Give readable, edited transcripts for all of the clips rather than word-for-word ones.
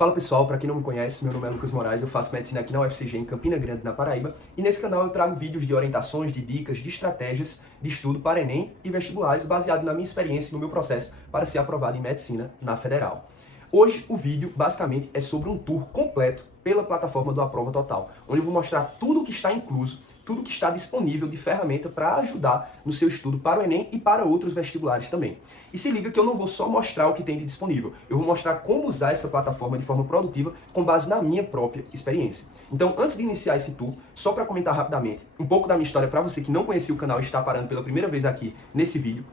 Fala pessoal, para quem não me conhece, meu nome é Lucas Moraes, eu faço medicina aqui na UFCG em Campina Grande, na Paraíba, e nesse canal eu trago vídeos de orientações, de dicas, de estratégias de estudo para Enem e vestibulares baseado na minha experiência e no meu processo para ser aprovado em medicina na Federal. Hoje o vídeo basicamente é sobre um tour completo pela plataforma do Aprova Total, onde eu vou mostrar tudo o que está incluso, tudo que está disponível de ferramenta para ajudar no seu estudo para o Enem e para outros vestibulares também. E se liga que eu não vou só mostrar o que tem de disponível, eu vou mostrar como usar essa plataforma de forma produtiva com base na minha própria experiência. Então, antes de iniciar esse tour, só para comentar rapidamente um pouco da minha história para você que não conhecia o canal e está parando pela primeira vez aqui nesse vídeo,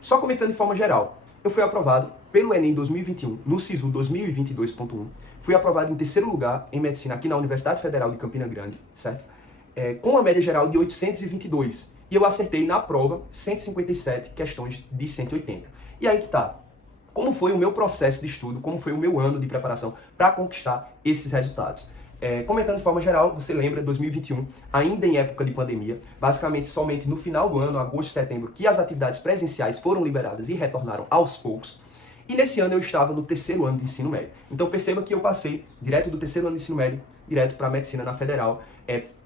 só comentando de forma geral. Eu fui aprovado pelo Enem 2021, no SISU 2022.1, fui aprovado em terceiro lugar em medicina aqui na Universidade Federal de Campina Grande, certo? Com uma média geral de 822. E eu acertei na prova 157 questões de 180. E aí que tá. Como foi o meu processo de estudo, como foi o meu ano de preparação para conquistar esses resultados? Comentando de forma geral, você lembra, 2021, ainda em época de pandemia, basicamente somente no final do ano, agosto e setembro, que as atividades presenciais foram liberadas e retornaram aos poucos. E nesse ano eu estava no terceiro ano de ensino médio. Então perceba que eu passei direto do terceiro ano de ensino médio, direto para a medicina na Federal,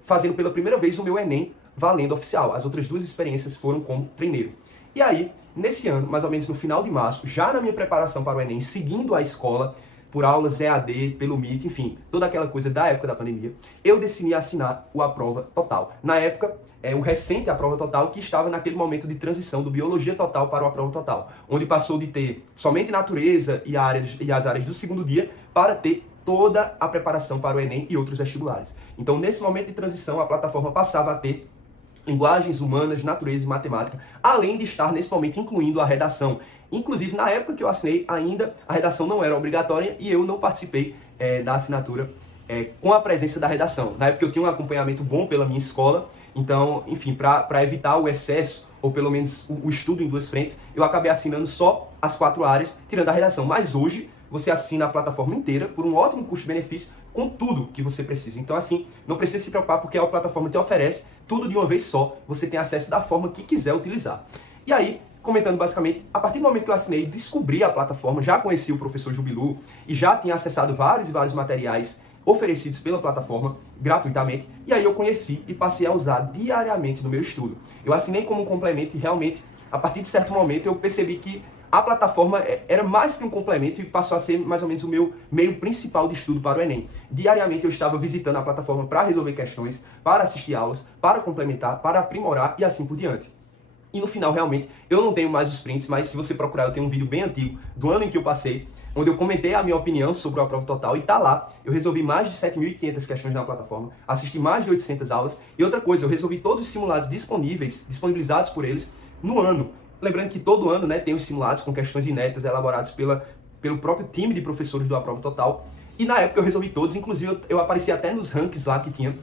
fazendo pela primeira vez o meu Enem valendo oficial. As outras duas experiências foram como treineiro. E aí, nesse ano, mais ou menos no final de março, já na minha preparação para o Enem, seguindo a escola, por aulas EAD, pelo Meet, enfim, toda aquela coisa da época da pandemia, eu decidi assinar o Aprova Total. Na época, o recente Aprova Total, que estava naquele momento de transição do Biologia Total para o Aprova Total, onde passou de ter somente natureza e as áreas do segundo dia para ter toda a preparação para o Enem e outros vestibulares. Então, nesse momento de transição, a plataforma passava a ter linguagens humanas, natureza e matemática, além de estar nesse momento incluindo a redação. Inclusive, na época que eu assinei, ainda a redação não era obrigatória e eu não participei da assinatura com a presença da redação. Na época eu tinha um acompanhamento bom pela minha escola, então, enfim, para evitar o excesso, ou pelo menos o estudo em duas frentes, eu acabei assinando só as 4 áreas, tirando a redação. Mas hoje, você assina a plataforma inteira por um ótimo custo-benefício com tudo que você precisa. Então, assim, não precisa se preocupar porque a plataforma te oferece tudo de uma vez só. Você tem acesso da forma que quiser utilizar. E aí, comentando basicamente, a partir do momento que eu assinei, descobri a plataforma, já conheci o professor Jubilu e já tinha acessado vários e vários materiais oferecidos pela plataforma gratuitamente. E aí eu conheci e passei a usar diariamente no meu estudo. Eu assinei como um complemento e realmente, a partir de certo momento, eu percebi que a plataforma era mais que um complemento e passou a ser mais ou menos o meu meio principal de estudo para o Enem. Diariamente eu estava visitando a plataforma para resolver questões, para assistir aulas, para complementar, para aprimorar e assim por diante. E no final, realmente, eu não tenho mais os prints, mas se você procurar, eu tenho um vídeo bem antigo, do ano em que eu passei, onde eu comentei a minha opinião sobre a prova total e tá lá. Eu resolvi mais de 7.500 questões na plataforma, assisti mais de 800 aulas. E outra coisa, eu resolvi todos os simulados disponibilizados por eles no ano. Lembrando que todo ano, tem os simulados com questões inéditas elaborados pelo próprio time de professores do Aprova Total. E na época eu resolvi todos, inclusive eu apareci até nos rankings lá que tinha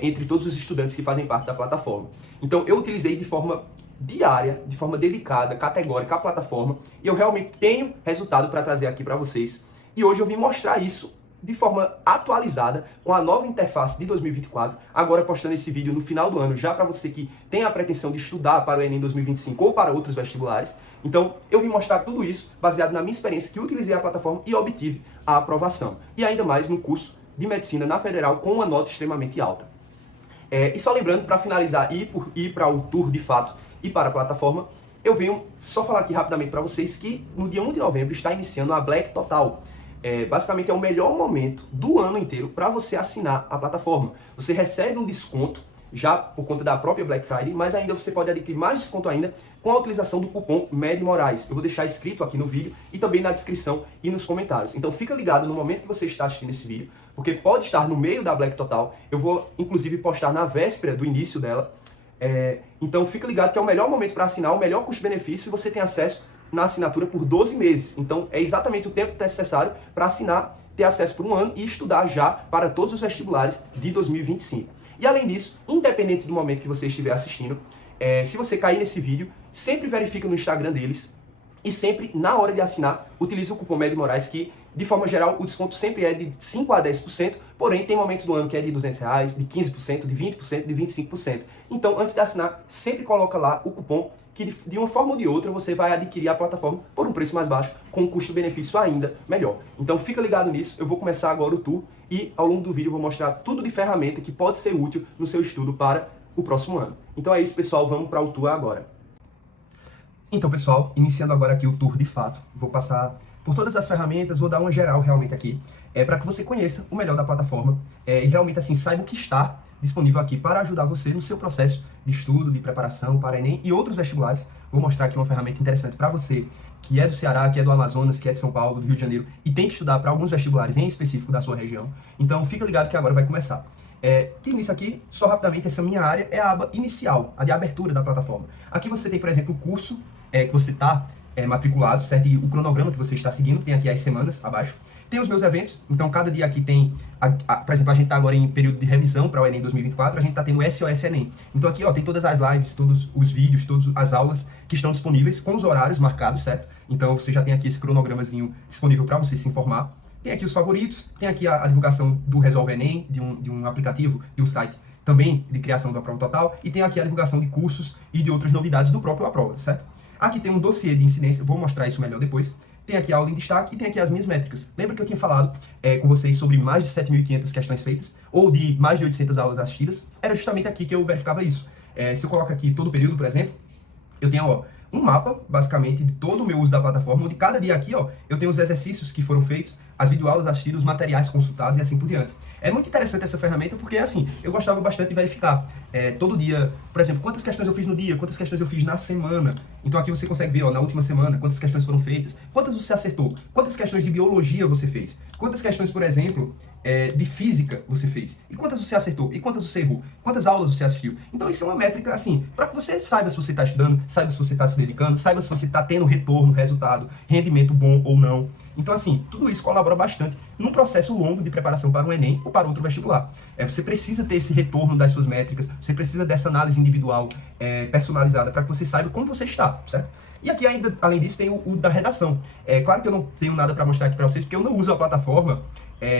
entre todos os estudantes que fazem parte da plataforma. Então eu utilizei de forma diária, de forma dedicada, categórica a plataforma, e eu realmente tenho resultado para trazer aqui para vocês. E hoje eu vim mostrar isso de forma atualizada, com a nova interface de 2024, agora postando esse vídeo no final do ano, já para você que tem a pretensão de estudar para o Enem 2025 ou para outros vestibulares. Então, eu vim mostrar tudo isso baseado na minha experiência, que utilizei a plataforma e obtive a aprovação. E ainda mais no curso de Medicina na Federal, com uma nota extremamente alta. E só lembrando, para finalizar, ir para o tour de fato e para a plataforma, eu venho só falar aqui rapidamente para vocês que no dia 1 de novembro está iniciando a Black Total. Basicamente é o melhor momento do ano inteiro para você assinar a plataforma. Você recebe um desconto já por conta da própria Black Friday, mas ainda você pode adquirir mais desconto ainda com a utilização do cupom MED Moraes. Eu vou deixar escrito aqui no vídeo e também na descrição e nos comentários. Então fica ligado no momento que você está assistindo esse vídeo, porque pode estar no meio da Black Total. Eu vou inclusive postar na véspera do início dela. Então fica ligado que é o melhor momento para assinar, o melhor custo-benefício, e você tem acesso na assinatura por 12 meses. Então é exatamente o tempo necessário para assinar, ter acesso por um ano e estudar já para todos os vestibulares de 2025. E além disso, independente do momento que você estiver assistindo, se você cair nesse vídeo, sempre verifica no Instagram deles E sempre, na hora de assinar, utilize o cupom MED Moraes, que, de forma geral, o desconto sempre é de 5 a 10%, porém tem momentos do ano que é de R$200, de 15%, de 20%, de 25%. Então, antes de assinar, sempre coloca lá o cupom, que de uma forma ou de outra você vai adquirir a plataforma por um preço mais baixo, com um custo-benefício ainda melhor. Então fica ligado nisso, eu vou começar agora o tour e ao longo do vídeo eu vou mostrar tudo de ferramenta que pode ser útil no seu estudo para o próximo ano. Então é isso, pessoal, vamos para o tour agora. Então, pessoal, iniciando agora aqui o tour de fato, vou passar por todas as ferramentas, vou dar uma geral realmente aqui, para que você conheça o melhor da plataforma e realmente assim saiba o que está disponível aqui para ajudar você no seu processo de estudo, de preparação para Enem e outros vestibulares. Vou mostrar aqui uma ferramenta interessante para você que é do Ceará, que é do Amazonas, que é de São Paulo, do Rio de Janeiro e tem que estudar para alguns vestibulares em específico da sua região. Então, fica ligado que agora vai começar. Que início aqui, só rapidamente, essa minha área é a aba inicial, a de abertura da plataforma. Aqui você tem, por exemplo, o curso que você está matriculado, certo? E o cronograma que você está seguindo, tem aqui as semanas abaixo. Tem os meus eventos, então cada dia aqui tem, por exemplo, a gente está agora em período de revisão para o Enem 2024, a gente está tendo o SOS Enem. Então aqui ó, tem todas as lives, todos os vídeos, todas as aulas que estão disponíveis com os horários marcados, certo? Então você já tem aqui esse cronogramazinho disponível para você se informar. Tem aqui os favoritos, tem aqui a divulgação do Resolve Enem, de um aplicativo, de um site também de criação do Aprova Total, e tem aqui a divulgação de cursos e de outras novidades do próprio Aprova, certo? Aqui tem um dossiê de incidência, vou mostrar isso melhor depois. Tem aqui a aula em destaque e tem aqui as minhas métricas. Lembra que eu tinha falado com vocês sobre mais de 7.500 questões feitas, ou de mais de 800 aulas assistidas? Era justamente aqui que eu verificava isso. Se eu coloco aqui todo o período, por exemplo, eu tenho ó, um mapa, basicamente, de todo o meu uso da plataforma, onde cada dia aqui ó, eu tenho os exercícios que foram feitos, as videoaulas assistidas, os materiais consultados e assim por diante. É muito interessante essa ferramenta porque, assim, eu gostava bastante de verificar todo dia, por exemplo, quantas questões eu fiz no dia, quantas questões eu fiz na semana. Então aqui você consegue ver, ó, na última semana, quantas questões foram feitas, quantas você acertou, quantas questões de biologia você fez, quantas questões, por exemplo, de física você fez, e quantas você acertou, e quantas você errou, quantas aulas você assistiu. Então isso é uma métrica, assim, para que você saiba se você está estudando, saiba se você está se dedicando, saiba se você está tendo retorno, resultado, rendimento bom ou não. Então, assim, tudo isso colabora bastante num processo longo de preparação para o Enem ou para outro vestibular. Você precisa ter esse retorno das suas métricas, você precisa dessa análise individual, personalizada, para que você saiba como você está, certo? E aqui ainda, além disso, tem o da redação. Claro que eu não tenho nada para mostrar aqui para vocês, porque eu não uso a plataforma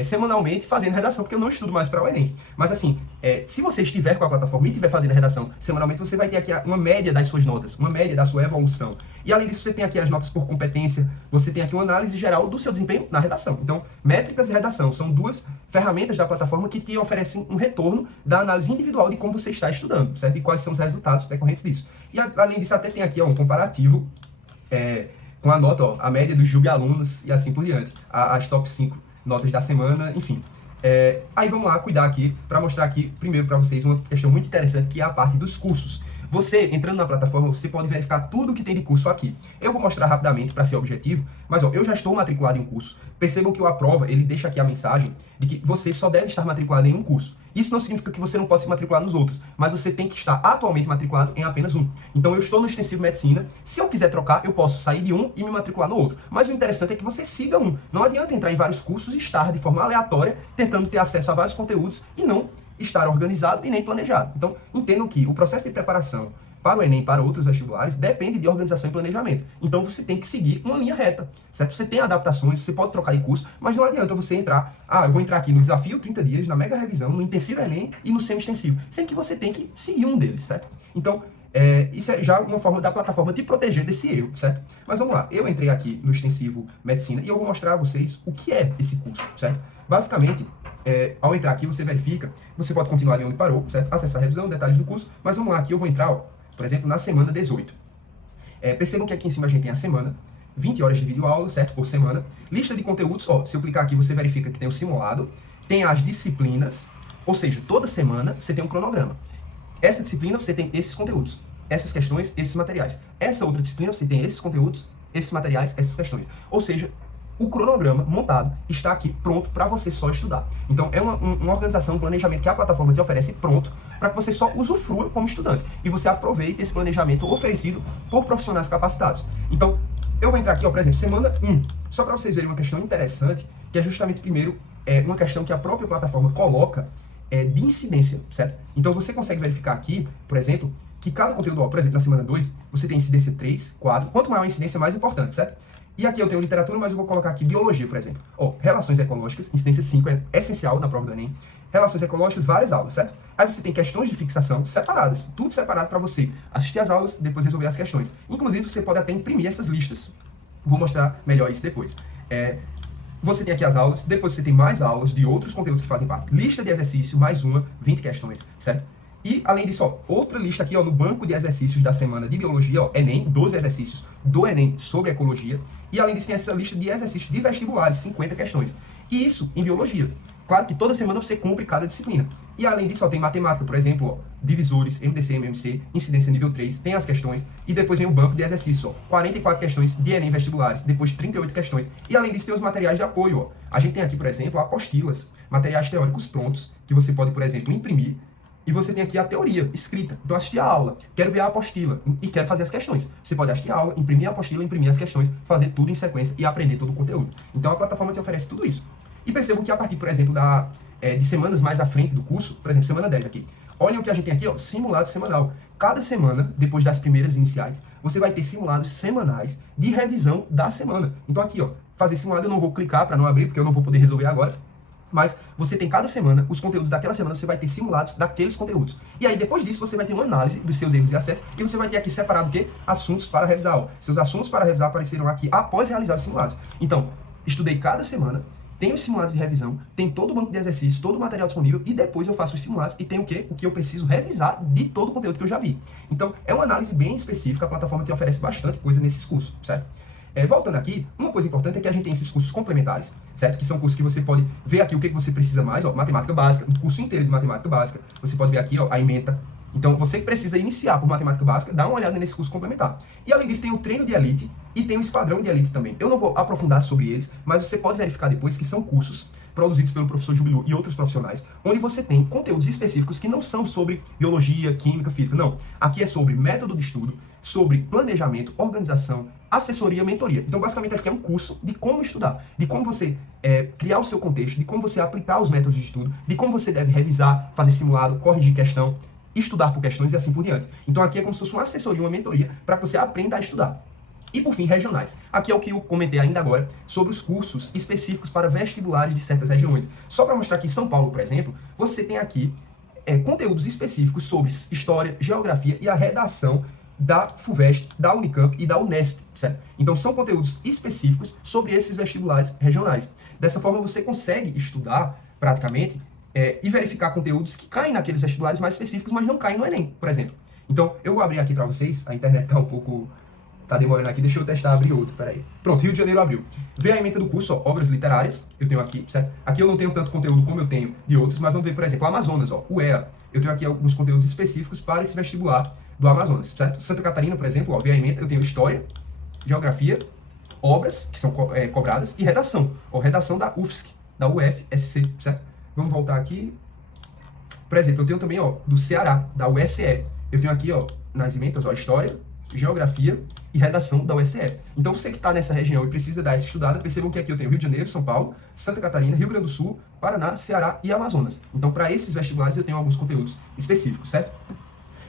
semanalmente fazendo redação, porque eu não estudo mais para o Enem. Mas assim, se você estiver com a plataforma e estiver fazendo redação semanalmente, você vai ter aqui uma média das suas notas, uma média da sua evolução. E além disso, você tem aqui as notas por competência, você tem aqui uma análise geral do seu desempenho na redação. Então, métricas e redação são duas ferramentas da plataforma que te oferecem um retorno da análise individual de como você está estudando, certo? E quais são os resultados decorrentes disso. E além disso, até tem aqui ó, um comparativo com a nota, ó, a média dos Jubi-alunos e assim por diante, as top 5 notas da semana, enfim. Aí vamos lá cuidar aqui para mostrar aqui primeiro para vocês uma questão muito interessante, que é a parte dos cursos. Você, entrando na plataforma, você pode verificar tudo que tem de curso aqui. Eu vou mostrar rapidamente para ser objetivo, mas ó, eu já estou matriculado em um curso. Percebam que o Aprova, ele deixa aqui a mensagem de que você só deve estar matriculado em um curso. Isso não significa que você não pode se matricular nos outros, mas você tem que estar atualmente matriculado em apenas um. Então eu estou no extensivo medicina, se eu quiser trocar, eu posso sair de um e me matricular no outro. Mas o interessante é que você siga um. Não adianta entrar em vários cursos e estar de forma aleatória, tentando ter acesso a vários conteúdos e não estar organizado e nem planejado. Então entendam que o processo de preparação para o Enem e para outros vestibulares depende de organização e planejamento. Então você tem que seguir uma linha reta, certo? Você tem adaptações, você pode trocar de curso, mas não adianta você entrar, eu vou entrar aqui no desafio 30 dias, na mega revisão, no intensivo Enem e no semi-extensivo, sendo que você tem que seguir um deles, certo? Então, isso é já uma forma da plataforma te proteger desse erro, certo? Mas vamos lá, eu entrei aqui no extensivo medicina e eu vou mostrar a vocês o que é esse curso, certo? Basicamente, ao entrar aqui, você verifica, você pode continuar ali onde parou, certo? Acessar a revisão, detalhes do curso, mas vamos lá, aqui eu vou entrar, ó, por exemplo, na semana 18. Percebam que aqui em cima a gente tem a semana, 20 horas de videoaula, certo? Por semana. Lista de conteúdos, ó, se eu clicar aqui, você verifica que tem o simulado, tem as disciplinas, ou seja, toda semana você tem um cronograma. Essa disciplina você tem esses conteúdos, essas questões, esses materiais. Essa outra disciplina você tem esses conteúdos, esses materiais, essas questões. Ou seja, o cronograma montado está aqui pronto para você só estudar. Então é uma organização, um planejamento que a plataforma te oferece pronto para que você só usufrua como estudante. E você aproveite esse planejamento oferecido por profissionais capacitados. Então, eu vou entrar aqui, ó, por exemplo, semana 1. Só para vocês verem uma questão interessante, que é justamente, primeiro, uma questão que a própria plataforma coloca de incidência, certo? Então você consegue verificar aqui, por exemplo, que cada conteúdo, ó, por exemplo, na semana 2, você tem incidência 3, 4, quanto maior a incidência, mais importante, certo? E aqui eu tenho literatura, mas eu vou colocar aqui biologia, por exemplo. Ó, relações ecológicas, incidência 5 é essencial na prova do Enem. Relações ecológicas, várias aulas, certo? Aí você tem questões de fixação separadas, tudo separado para você assistir as aulas, depois resolver as questões. Inclusive, você pode até imprimir essas listas. Vou mostrar melhor isso depois. Você tem aqui as aulas, depois você tem mais aulas de outros conteúdos que fazem parte. Lista de exercício, mais uma, 20 questões, certo? E, além disso, ó, outra lista aqui, ó, no banco de exercícios da semana de biologia, ó, Enem, 12 exercícios do Enem sobre ecologia. E, além disso, tem essa lista de exercícios de vestibulares, 50 questões. E isso em biologia. Claro que toda semana você cumpre cada disciplina. E, além disso, ó, tem matemática, por exemplo, ó, divisores, MDC, MMC, incidência nível 3, tem as questões. E depois vem o banco de exercícios, ó, 44 questões de Enem vestibulares, depois 38 questões. E, além disso, tem os materiais de apoio, ó. A gente tem aqui, por exemplo, apostilas, materiais teóricos prontos, que você pode, por exemplo, imprimir. E você tem aqui a teoria escrita. Então, assistir a aula, quero ver a apostila e quero fazer as questões. Você pode assistir a aula, imprimir a apostila, imprimir as questões, fazer tudo em sequência e aprender todo o conteúdo. Então, a plataforma te oferece tudo isso. E percebam que a partir, por exemplo, de semanas mais à frente do curso, por exemplo, semana 10 aqui, olhem o que a gente tem aqui, ó, simulado semanal. Cada semana, depois das primeiras iniciais, você vai ter simulados semanais de revisão da semana. Então, aqui, ó, fazer simulado eu não vou clicar para não abrir, porque eu não vou poder resolver agora. Mas você tem cada semana, os conteúdos daquela semana, você vai ter simulados daqueles conteúdos. E aí, depois disso, você vai ter uma análise dos seus erros e acertos, e você vai ter aqui separado o quê? Assuntos para revisar. Ó. Seus assuntos para revisar aparecerão aqui após realizar os simulados. Então, estudei cada semana, tenho os simulados de revisão, tem todo o banco de exercícios, todo o material disponível, e depois eu faço os simulados e tenho o quê? O que eu preciso revisar de todo o conteúdo que eu já vi. Então, é uma análise bem específica, a plataforma te oferece bastante coisa nesses cursos, certo? Voltando aqui, uma coisa importante é que a gente tem esses cursos complementares, certo? Que são cursos que você pode ver aqui o que você precisa mais, ó, matemática básica, um curso inteiro de matemática básica. Você pode ver aqui, ó, a ementa. Então, você que precisa iniciar por matemática básica, dá uma olhada nesse curso complementar. E além disso, tem o treino de elite e tem o esquadrão de elite também. Eu não vou aprofundar sobre eles, mas você pode verificar depois que são cursos produzidos pelo professor Jubilu e outros profissionais, onde você tem conteúdos específicos que não são sobre biologia, química, física, não. Aqui é sobre método de estudo, sobre planejamento, organização, assessoria, mentoria. Então, basicamente, aqui é um curso de como estudar, de como você criar o seu contexto, de como você aplicar os métodos de estudo, de como você deve revisar, fazer simulado, corrigir questão, estudar por questões e assim por diante. Então, aqui é como se fosse uma assessoria, uma mentoria, para que você aprenda a estudar. E, por fim, regionais. Aqui é o que eu comentei ainda agora sobre os cursos específicos para vestibulares de certas regiões. Só para mostrar que em São Paulo, por exemplo, você tem aqui conteúdos específicos sobre história, geografia e a redação da FUVEST, da Unicamp e da Unesp, certo? Então, são conteúdos específicos sobre esses vestibulares regionais. Dessa forma, você consegue estudar, praticamente, e verificar conteúdos que caem naqueles vestibulares mais específicos, mas não caem no Enem, por exemplo. Então, eu vou abrir aqui para vocês, a internet está um pouco... tá demorando aqui, deixa eu testar, abrir outro, peraí. Pronto, Rio de Janeiro abriu. Vê a ementa do curso, ó, obras literárias, eu tenho aqui, certo? Aqui eu não tenho tanto conteúdo como eu tenho de outros, mas vamos ver, por exemplo, o Amazonas, ó, o EA. Eu tenho aqui alguns conteúdos específicos para esse vestibular do Amazonas, certo? Santa Catarina, por exemplo, ó, vê a ementa, eu tenho história, geografia, obras, que são cobradas, e redação. Ó, redação da UFSC, da UFSC, certo? Vamos voltar aqui. Por exemplo, eu tenho também, ó, do Ceará, da USE. Eu tenho aqui, ó, nas ementas, ó, história, geografia e redação da USE. Então, você que está nessa região e precisa dar essa estudada, percebam que aqui eu tenho Rio de Janeiro, São Paulo, Santa Catarina, Rio Grande do Sul, Paraná, Ceará e Amazonas. Então, para esses vestibulares, eu tenho alguns conteúdos específicos, certo?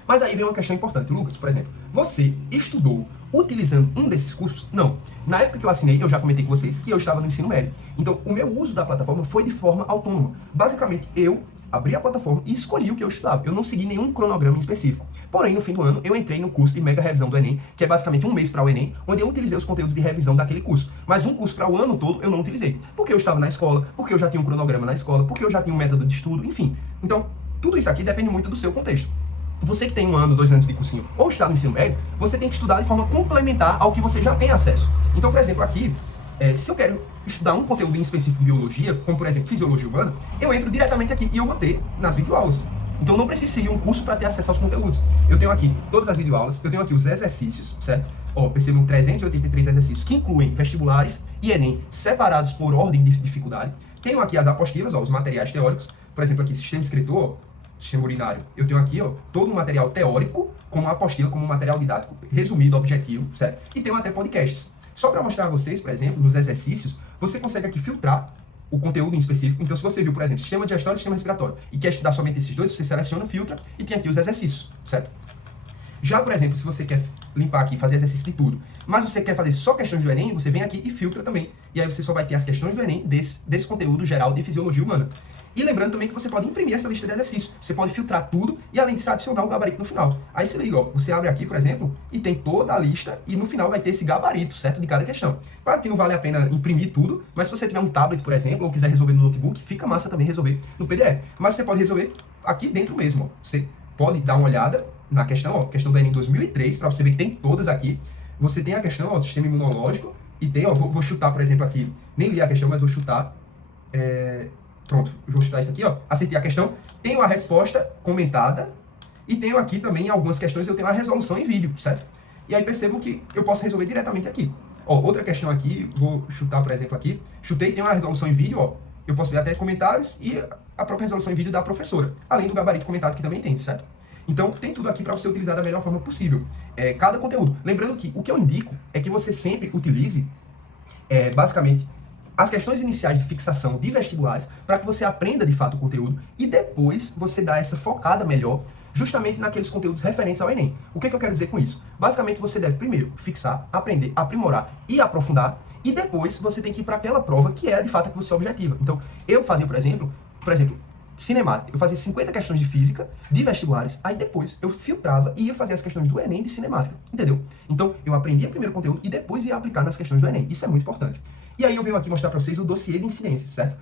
Mas aí vem uma questão importante. Lucas, por exemplo, você estudou utilizando um desses cursos? Não. Na época que eu assinei, eu já comentei com vocês que eu estava no ensino médio. Então, o meu uso da plataforma foi de forma autônoma. Basicamente, eu abri a plataforma e escolhi o que eu estudava. Eu não segui nenhum cronograma específico. Porém, no fim do ano, eu entrei no curso de mega revisão do Enem, que é basicamente um mês para o Enem, onde eu utilizei os conteúdos de revisão daquele curso. Mas um curso para o ano todo eu não utilizei. Porque eu estava na escola, porque eu já tinha um cronograma na escola, porque eu já tinha um método de estudo, enfim. Então, tudo isso aqui depende muito do seu contexto. Você que tem 1 ano, 2 anos de cursinho ou está no ensino médio, você tem que estudar de forma complementar ao que você já tem acesso. Então, por exemplo, aqui, se eu quero estudar um conteúdo em específico de biologia, como por exemplo fisiologia humana, eu entro diretamente aqui e eu vou ter nas videoaulas. Então não preciso seguir um curso para ter acesso aos conteúdos. Eu tenho aqui todas as videoaulas, eu tenho aqui os exercícios, certo? Ó, percebam 383 exercícios que incluem vestibulares e Enem separados por ordem de dificuldade. Tenho aqui as apostilas, ó, os materiais teóricos. Por exemplo, aqui sistema escritor, ó, sistema urinário. Eu tenho aqui, ó, todo um material teórico, como uma apostila, como um material didático resumido, objetivo, certo? E tenho até podcasts. Só para mostrar a vocês, por exemplo, nos exercícios, você consegue aqui filtrar o conteúdo em específico. Então, se você viu, por exemplo, sistema digestório e sistema respiratório, e quer estudar somente esses dois, você seleciona, filtra, e tem aqui os exercícios, certo? Já, por exemplo, se você quer limpar aqui, fazer exercício de tudo, mas você quer fazer só questões do Enem, você vem aqui e filtra também. E aí você só vai ter as questões do Enem desse conteúdo geral de fisiologia humana. E lembrando também que você pode imprimir essa lista de exercícios. Você pode filtrar tudo e, além disso, adicionar o gabarito no final. Aí se liga, ó, você abre aqui, por exemplo, e tem toda a lista e no final vai ter esse gabarito, certo? De cada questão. Claro que não vale a pena imprimir tudo, mas se você tiver um tablet, por exemplo, ou quiser resolver no notebook, fica massa também resolver no PDF. Mas você pode resolver aqui dentro mesmo, ó. Você pode dar uma olhada na questão, ó, questão da Enem 2003, para você ver que tem todas aqui. Você tem a questão, ó, do sistema imunológico, e tem, ó, vou chutar, por exemplo, aqui, nem li a questão, mas vou chutar. Pronto, vou chutar isso aqui, ó. Acertei a questão. Tenho a resposta comentada. E tenho aqui também, em algumas questões, eu tenho a resolução em vídeo, certo? E aí percebo que eu posso resolver diretamente aqui. Ó, outra questão aqui, vou chutar, por exemplo, aqui. Chutei, tem uma resolução em vídeo, ó. Eu posso ver até comentários e a própria resolução em vídeo da professora. Além do gabarito comentado que também tem, certo? Então, tem tudo aqui para você utilizar da melhor forma possível. Cada conteúdo. Lembrando que o que eu indico é que você sempre utilize, basicamente, as questões iniciais de fixação de vestibulares para que você aprenda de fato o conteúdo e depois você dá essa focada melhor justamente naqueles conteúdos referentes ao Enem. O que eu quero dizer com isso? Basicamente você deve primeiro fixar, aprender, aprimorar e aprofundar e depois você tem que ir para aquela prova que é de fato a que você objetiva. Então, eu fazia, por exemplo, cinemática. Eu fazia 50 questões de física, de vestibulares, aí depois eu filtrava e ia fazer as questões do Enem de cinemática, entendeu? Então, eu aprendia primeiro o conteúdo e depois ia aplicar nas questões do Enem. Isso é muito importante. E aí eu venho aqui mostrar para vocês o dossiê de incidências, certo?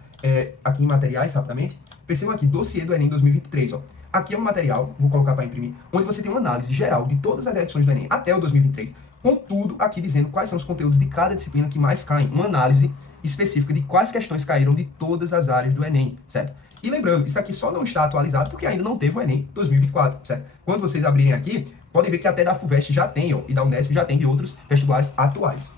Aqui em materiais, rapidamente, percebam aqui, dossiê do Enem 2023, ó. Aqui é um material, vou colocar para imprimir, onde você tem uma análise geral de todas as edições do Enem até o 2023, com tudo aqui dizendo quais são os conteúdos de cada disciplina que mais caem, uma análise específica de quais questões caíram de todas as áreas do Enem, certo? E lembrando, isso aqui só não está atualizado porque ainda não teve o Enem 2024, certo? Quando vocês abrirem aqui, podem ver que até da FUVEST já tem, ó, e da Unesp já tem de outros vestibulares atuais.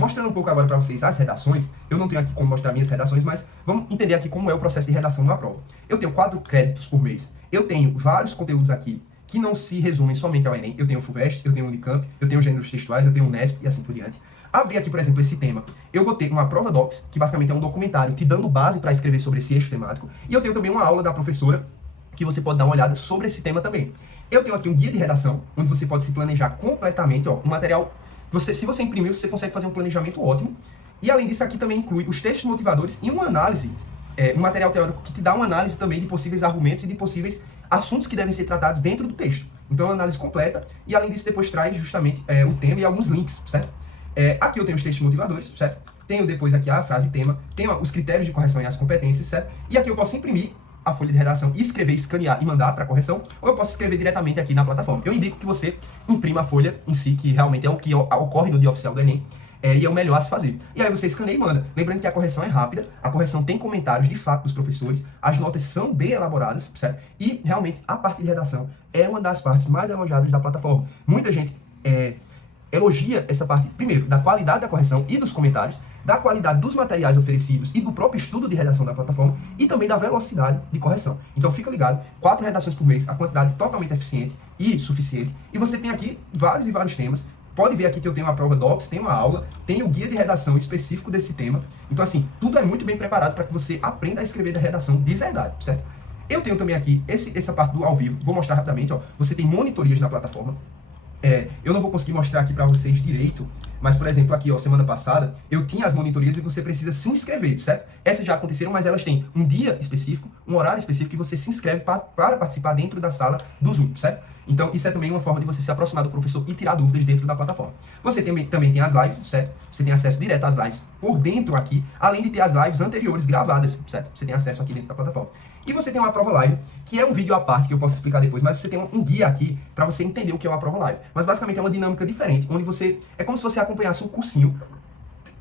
Mostrando um pouco agora para vocês as redações, eu não tenho aqui como mostrar minhas redações, mas vamos entender aqui como é o processo de redação numa prova. Eu tenho 4 créditos por mês, eu tenho vários conteúdos aqui que não se resumem somente ao Enem, eu tenho o FUVEST, eu tenho o Unicamp, eu tenho gêneros textuais, eu tenho o Unesp e assim por diante. Abrir aqui, por exemplo, esse tema, eu vou ter uma prova docs, que basicamente é um documentário te dando base para escrever sobre esse eixo temático, e eu tenho também uma aula da professora, que você pode dar uma olhada sobre esse tema também. Eu tenho aqui um guia de redação, onde você pode se planejar completamente, ó, um material. Se você imprimir, você consegue fazer um planejamento ótimo. E além disso, aqui também inclui os textos motivadores e uma análise, um material teórico que te dá uma análise também de possíveis argumentos e de possíveis assuntos que devem ser tratados dentro do texto. Então é uma análise completa e além disso depois traz justamente o tema e alguns links, certo? Aqui eu tenho os textos motivadores, certo? Tenho depois aqui a frase tema, tenho os critérios de correção e as competências, certo? E aqui eu posso imprimir a folha de redação e escrever, escanear e mandar para correção, ou eu posso escrever diretamente aqui na plataforma. Eu indico que você imprima a folha em si, que realmente é o que ocorre no dia oficial do Enem, e é o melhor a se fazer. E aí você escaneia e manda. Lembrando que a correção é rápida, a correção tem comentários de fato dos professores, as notas são bem elaboradas, certo? E realmente a parte de redação é uma das partes mais elogiadas da plataforma. Muita gente elogia essa parte, primeiro, da qualidade da correção e dos comentários, da qualidade dos materiais oferecidos e do próprio estudo de redação da plataforma e também da velocidade de correção. Então fica ligado, 4 redações por mês, a quantidade totalmente eficiente e suficiente. E você tem aqui vários e vários temas. Pode ver aqui que eu tenho uma prova docs, tenho uma aula, tenho o guia de redação específico desse tema. Então assim, tudo é muito bem preparado para que você aprenda a escrever da redação de verdade, certo? Eu tenho também aqui essa parte do ao vivo, vou mostrar rapidamente, ó. Você tem monitorias na plataforma. Eu não vou conseguir mostrar aqui para vocês direito, mas, por exemplo, aqui, ó, semana passada, eu tinha as monitorias e você precisa se inscrever, certo? Essas já aconteceram, mas elas têm um dia específico, um horário específico, e você se inscreve para participar dentro da sala do Zoom, certo? Então, isso é também uma forma de você se aproximar do professor e tirar dúvidas dentro da plataforma. Você também tem as lives, certo? Você tem acesso direto às lives por dentro aqui, além de ter as lives anteriores gravadas, certo? Você tem acesso aqui dentro da plataforma. E você tem uma prova live, que é um vídeo à parte que eu posso explicar depois, mas você tem um guia aqui para você entender o que é uma prova live. Mas basicamente é uma dinâmica diferente, onde você é como se você acompanhasse um cursinho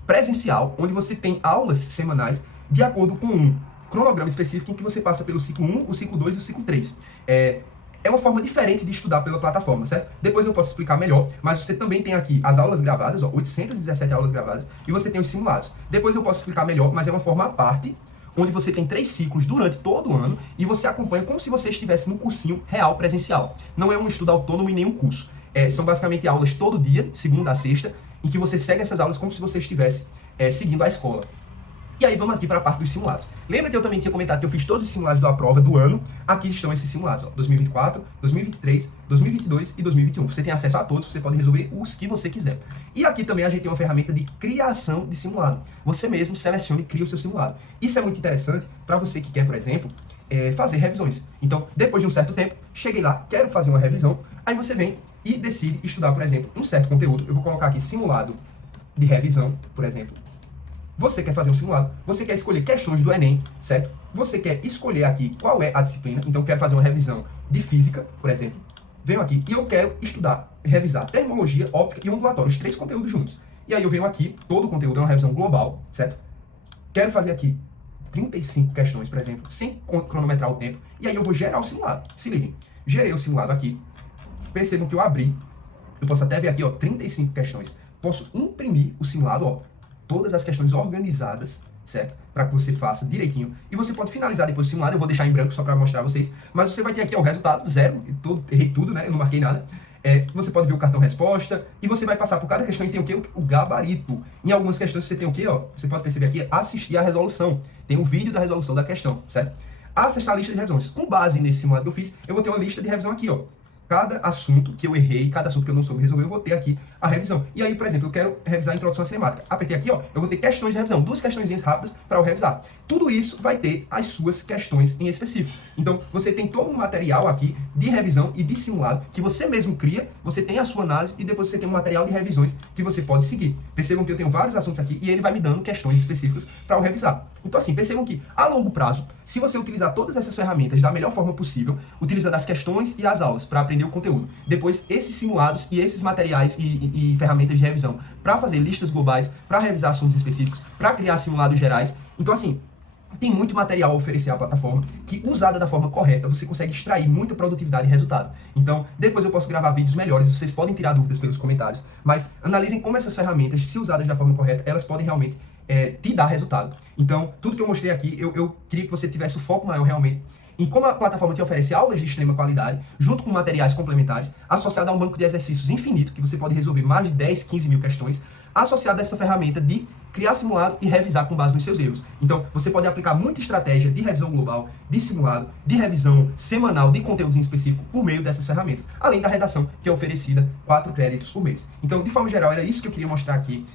presencial, onde você tem aulas semanais de acordo com um cronograma específico em que você passa pelo ciclo 1, o ciclo 2 e o ciclo 3. É uma forma diferente de estudar pela plataforma, certo? Depois eu posso explicar melhor, mas você também tem aqui as aulas gravadas, ó, 817 aulas gravadas, e você tem os simulados. Depois eu posso explicar melhor, mas é uma forma à parte, onde você tem 3 ciclos durante todo o ano e você acompanha como se você estivesse no cursinho real presencial. Não é um estudo autônomo em nenhum curso. São basicamente aulas todo dia, segunda a sexta, em que você segue essas aulas como se você estivesse seguindo a escola. E aí vamos aqui para a parte dos simulados. Lembra que eu também tinha comentado que eu fiz todos os simulados da prova do ano? Aqui estão esses simulados, ó, 2024, 2023, 2022 e 2021. Você tem acesso a todos, você pode resolver os que você quiser. E aqui também a gente tem uma ferramenta de criação de simulado. Você mesmo selecione e cria o seu simulado. Isso é muito interessante para você que quer, por exemplo, fazer revisões. Então, depois de um certo tempo, cheguei lá, quero fazer uma revisão, aí você vem e decide estudar, por exemplo, um certo conteúdo. Eu vou colocar aqui simulado de revisão, por exemplo. Você quer fazer um simulado, você quer escolher questões do Enem, certo? Você quer escolher aqui qual é a disciplina, então eu quero fazer uma revisão de física, por exemplo. Venho aqui e eu quero estudar, revisar termologia, óptica e ondulatório, os 3 conteúdos juntos. E aí eu venho aqui, todo o conteúdo é uma revisão global, certo? Quero fazer aqui 35 questões, por exemplo, sem cronometrar o tempo, e aí eu vou gerar o simulado. Se liguem, gerei o simulado aqui, percebam que eu abri, eu posso até ver aqui, ó, 35 questões. Posso imprimir o simulado, ó, todas as questões organizadas, certo? Para que você faça direitinho. E você pode finalizar depois o simulado, eu vou deixar em branco só para mostrar a vocês, mas você vai ter aqui ó, o resultado, 0, errei tudo, né? Eu não marquei nada. Você pode ver o cartão resposta e você vai passar por cada questão e tem o quê? O gabarito. Em algumas questões você tem o quê? Ó, você pode perceber aqui, assistir a resolução. Tem um vídeo da resolução da questão, certo? Acessar a lista de revisões. Com base nesse simulado que eu fiz, eu vou ter uma lista de revisão aqui, ó. Cada assunto que eu errei, cada assunto que eu não soube resolver, eu vou ter aqui a revisão. E aí, por exemplo, eu quero revisar a introdução à cinemática. Apertei aqui, ó, eu vou ter questões de revisão, 2 questõezinhas rápidas para eu revisar. Tudo isso vai ter as suas questões em específico. Então, você tem todo um material aqui de revisão e de simulado que você mesmo cria, você tem a sua análise e depois você tem um material de revisões que você pode seguir. Percebam que eu tenho vários assuntos aqui e ele vai me dando questões específicas para eu revisar. Então, assim, percebam que a longo prazo, se você utilizar todas essas ferramentas da melhor forma possível, utilizando as questões e as aulas para aprender o conteúdo, depois esses simulados e esses materiais e ferramentas de revisão para fazer listas globais, para revisar assuntos específicos, para criar simulados gerais. Então, assim, tem muito material a oferecer à plataforma que, usada da forma correta, você consegue extrair muita produtividade e resultado. Então, depois eu posso gravar vídeos melhores, vocês podem tirar dúvidas pelos comentários, mas analisem como essas ferramentas, se usadas da forma correta, elas podem realmente te dar resultado. Então, tudo que eu mostrei aqui, eu queria que você tivesse o foco maior realmente em como a plataforma te oferece aulas de extrema qualidade, junto com materiais complementares, associado a um banco de exercícios infinito, que você pode resolver mais de 10, 15 mil questões, associado a essa ferramenta de criar simulado e revisar com base nos seus erros. Então, você pode aplicar muita estratégia de revisão global, de simulado, de revisão semanal de conteúdos em específico por meio dessas ferramentas, além da redação, que é oferecida 4 créditos por mês. Então, de forma geral, era isso que eu queria mostrar aqui,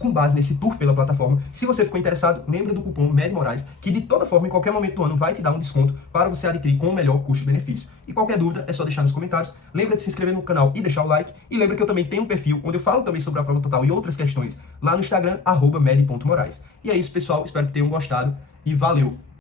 com base nesse tour pela plataforma. Se você ficou interessado, lembra do cupom MEDMORAES, que de toda forma, em qualquer momento do ano, vai te dar um desconto para você adquirir com o melhor custo-benefício. E qualquer dúvida, é só deixar nos comentários. Lembra de se inscrever no canal e deixar o like. E lembra que eu também tenho um perfil onde eu falo também sobre a prova total e outras questões lá no Instagram, @med.moraes. E é isso, pessoal. Espero que tenham gostado e valeu!